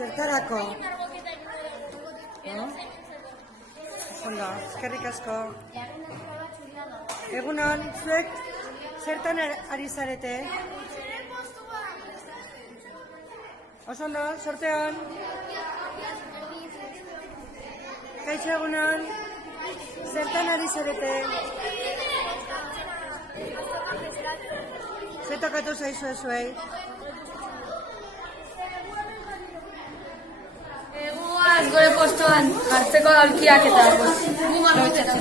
Zertarako? Ondo, eskerrik asko. Egunon, zuek zertan ari zarete? Oso ondo, sorte hon. Kaixo egunon, zertan ari zarete? Zer tokatu zaizue zuei? Guaz gure postoan jartzeko aurkiak eta gu margotetzen.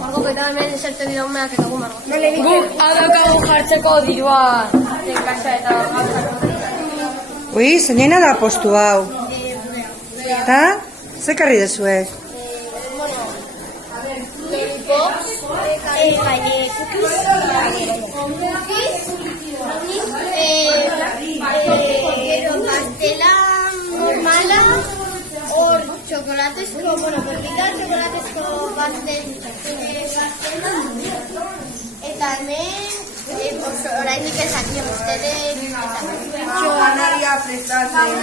Margoketa hemen esertzen dira umeak eta gu margotetzen. Gu adaukagu jartzeko dirua kasa eta gauzako. Ui, zeinaina da postu hau? Eta? Zekarri dezue? Pastela normala, hor txokolatezko, gordita txokolatezko pastel eta hemen orainik ezakien ustedes Anaria prestatzen.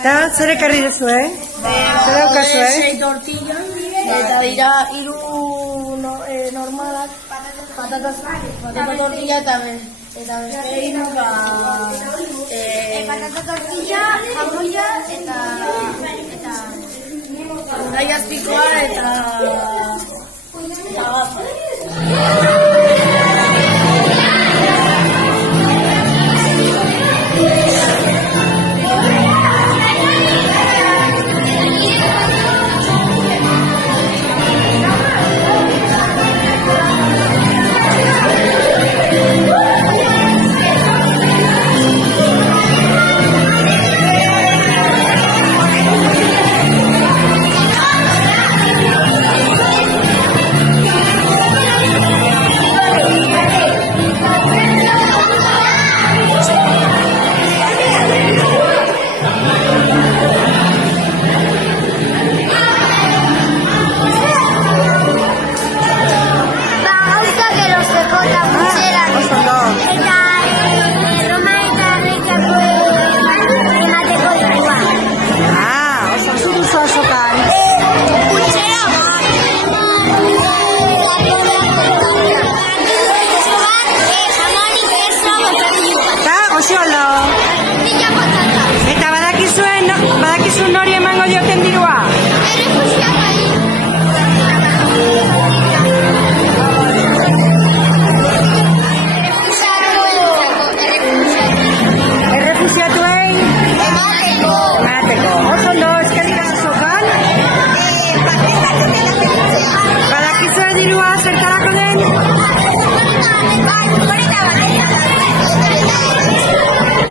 Eta, zer ekarri dezue? Zer daukazue? 6 tortilla eta dira 3 normalak, patata tortilla eta beste 3 patata tortilla, jamoia eta gai azpikoa eta